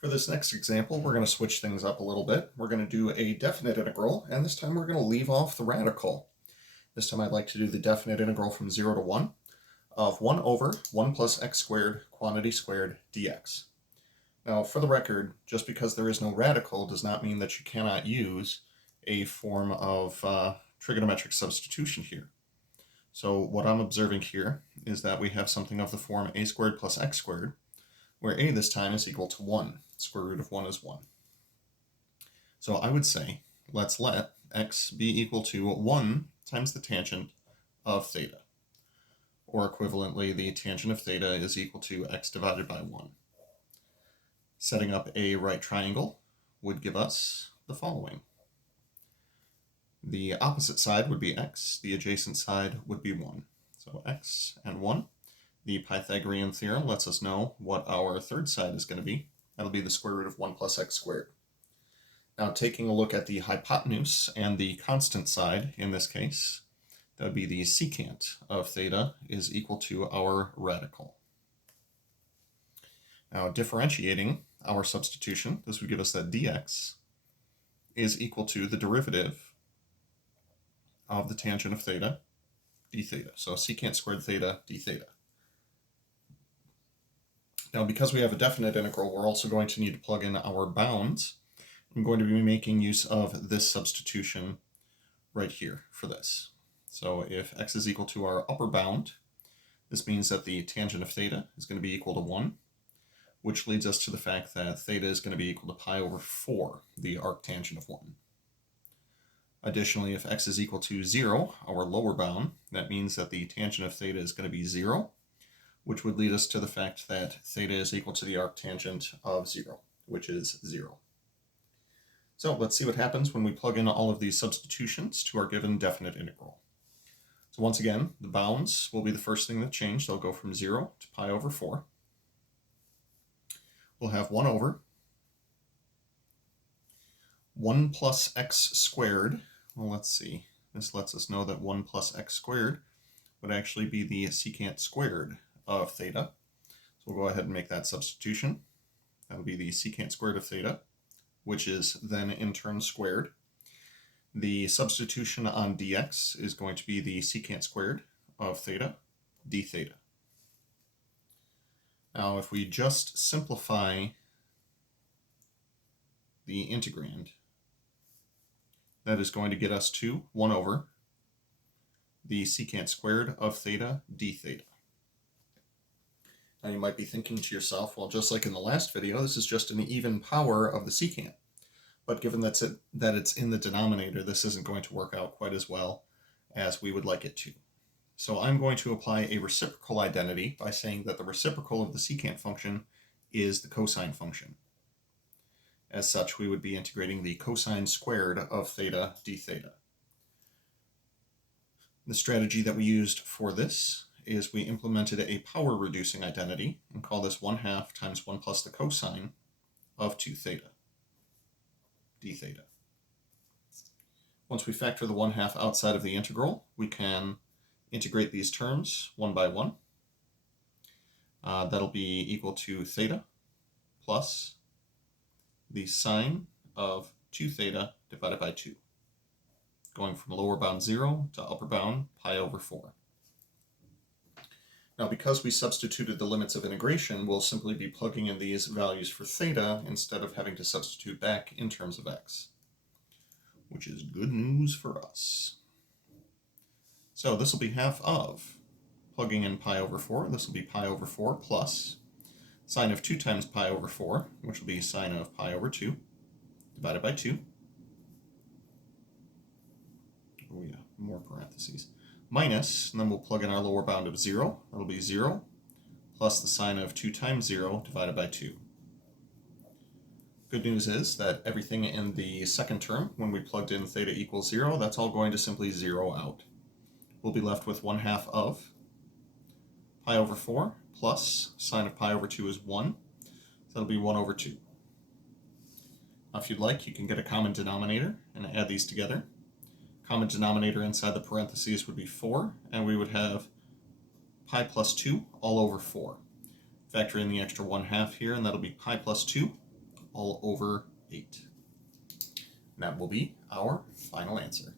For this next example, we're going to switch things up a little bit. We're going to do a definite integral, and this time we're going to leave off the radical. This time I'd like to do the definite integral from 0 to 1 of 1 over 1 plus x squared quantity squared dx. Now, for the record, just because there is no radical does not mean that you cannot use a form of trigonometric substitution here. So what I'm observing here is that we have something of the form a squared plus x squared, where a this time is equal to 1. Square root of 1 is 1. So I would say, let's let x be equal to 1 times the tangent of theta. Or equivalently, the tangent of theta is equal to x divided by 1. Setting up a right triangle would give us the following. The opposite side would be x, the adjacent side would be 1. So x and 1. The Pythagorean theorem lets us know what our third side is going to be. That'll be the square root of 1 plus x squared. Now, taking a look at the hypotenuse and the constant side in this case, that would be the secant of theta is equal to our radical. Now, differentiating our substitution, this would give us that dx is equal to the derivative of the tangent of theta, d theta. So secant squared theta, d theta. Now, because we have a definite integral, we're also going to need to plug in our bounds. I'm going to be making use of this substitution right here for this. So if x is equal to our upper bound, this means that the tangent of theta is going to be equal to 1, which leads us to the fact that theta is going to be equal to pi over 4, the arctangent of 1. Additionally, if x is equal to 0, our lower bound, that means that the tangent of theta is going to be 0, which would lead us to the fact that theta is equal to the arctangent of 0, which is 0. So let's see what happens when we plug in all of these substitutions to our given definite integral. So once again, the bounds will be the first thing that change. They'll go from 0 to pi over 4. We'll have 1 over 1 plus x squared. Well, let's see. This lets us know that 1 plus x squared would actually be the secant squared of theta. So we'll go ahead and make that substitution. That would be the secant squared of theta, which is then in turn squared. The substitution on dx is going to be the secant squared of theta, d theta. Now, if we just simplify the integrand, that is going to get us to 1 over the secant squared of theta, d theta. Now you might be thinking to yourself, well, just like in the last video, this is just an even power of the secant. But given that it's in the denominator, this isn't going to work out quite as well as we would like it to. So I'm going to apply a reciprocal identity by saying that the reciprocal of the secant function is the cosine function. As such, we would be integrating the cosine squared of theta d theta. The strategy that we used for this is we implemented a power reducing identity and call this 1/2 times 1 plus the cosine of 2 theta, d theta. Once we factor the 1/2 outside of the integral, we can integrate these terms one by one. That'll be equal to theta plus the sine of 2 theta divided by 2, going from lower bound 0 to upper bound pi over 4. Now, because we substituted the limits of integration, we'll simply be plugging in these values for theta instead of having to substitute back in terms of x, which is good news for us. So this will be half of, plugging in pi over 4, this will be pi over 4 plus sine of 2 times pi over 4, which will be sine of pi over 2, divided by 2. Oh yeah, more parentheses. Minus, and then we'll plug in our lower bound of 0. That'll be 0 plus the sine of 2 times 0 divided by 2. Good news is that everything in the second term, when we plugged in theta equals 0, that's all going to simply 0 out. We'll be left with 1/2 of pi over 4 plus sine of pi over 2 is 1. So that'll be 1 over 2. Now, if you'd like, you can get a common denominator and add these together. Common denominator inside the parentheses would be 4, and we would have pi plus 2 all over 4. Factor in the extra 1/2 here, and that'll be pi plus 2 all over 8. And that will be our final answer.